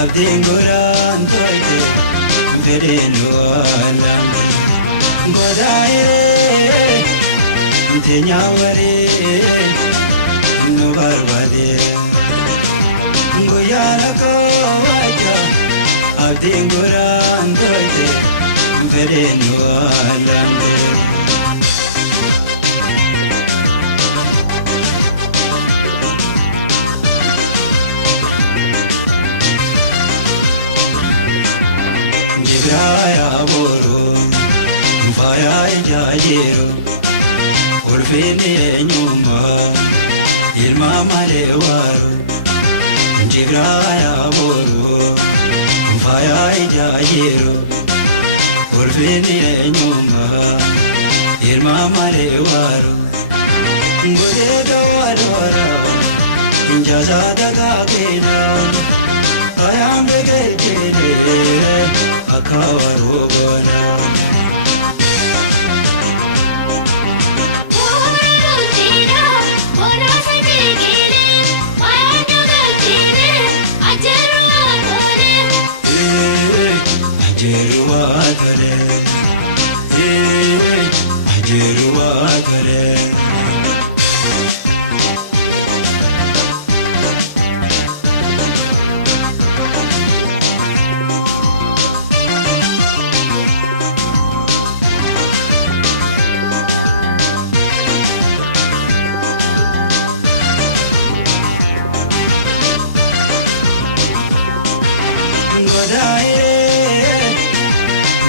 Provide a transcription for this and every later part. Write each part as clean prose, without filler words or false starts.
abdiin goraan tolche fedheen waalan godaa'ee teenya waree nu barbaade guyyaa lakkoo wajja abdiin goraan tolche fedheen waalan. Jibraya boro, faya ijajero, ulfini nyuma, ilma malewaro. Jibraya boro, faya ijajero, ulfini nyuma, ilma malewaro. Godedo adora, injaza daga kena, ayam begejene. Akawarogona Orutira orasagele ayandagale ajeruatole ajeruatole ajeruatole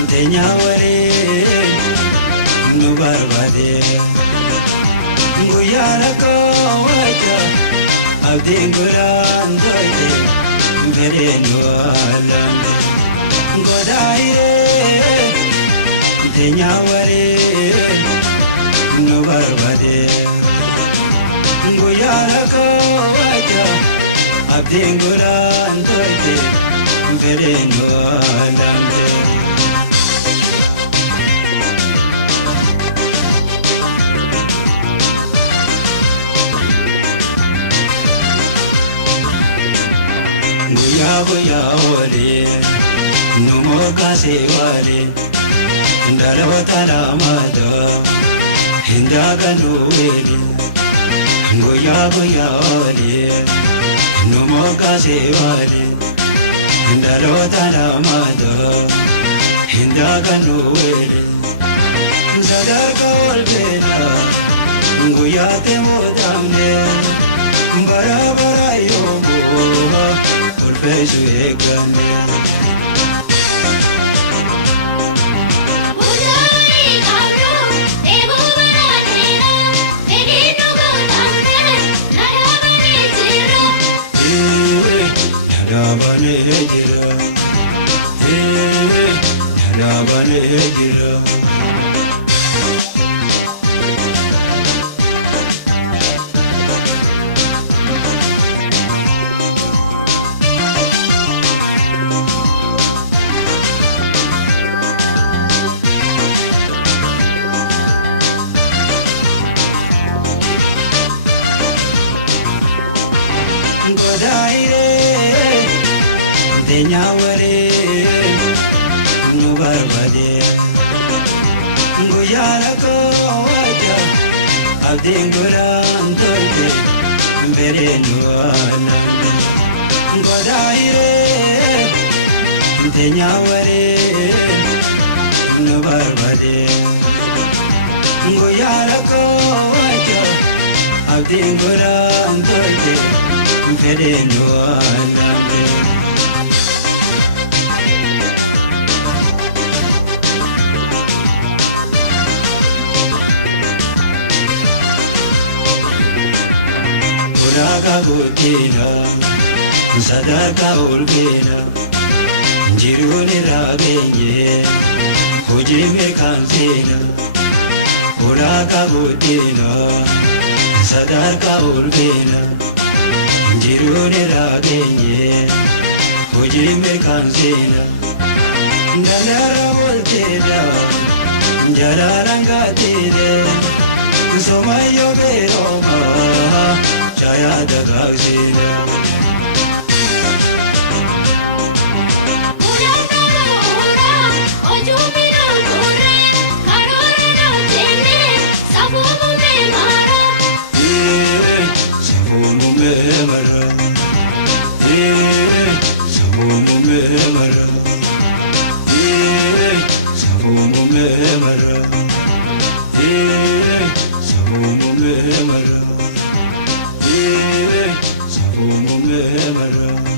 teenya waree nu barbaade guyyaa lakkoo wajja abdiin goraan tolche fedheen waalan godaa'ee teenya waree nu barbaade guyyaa lakkoo wajja abdiin goraan tolche fedheen waalan. Goya wale, numo kase wale, ndalawata lamada, hindaga nuwele. Goya wale, numo kase wale, ndalawata lamada, hindaga nuwele. Sadarka olbena, goya temodamne, bara bara yobo. Bezu egrane Udai kabro ebu bananera edino godamne narabane jira narabane jira teenya waree nu barbaade guyyaa lakkoo wajja abdiin goraan tolche fedheen waalan godaa'ee teenya waree nu barbaade guyyaa lakkoo wajja abdiin goraan tolche fedheen waalan. Raga gootena, sadarka olbeena, jiruun rageenye, hojii mirkaanseena. Raga gootena, sadarka olbeena, jiruun rageenye, hojii mirkaanseena. Dalara bolteena, jalalaan gaateena, somayyoo beeroma. Jaya dagagsina በመራ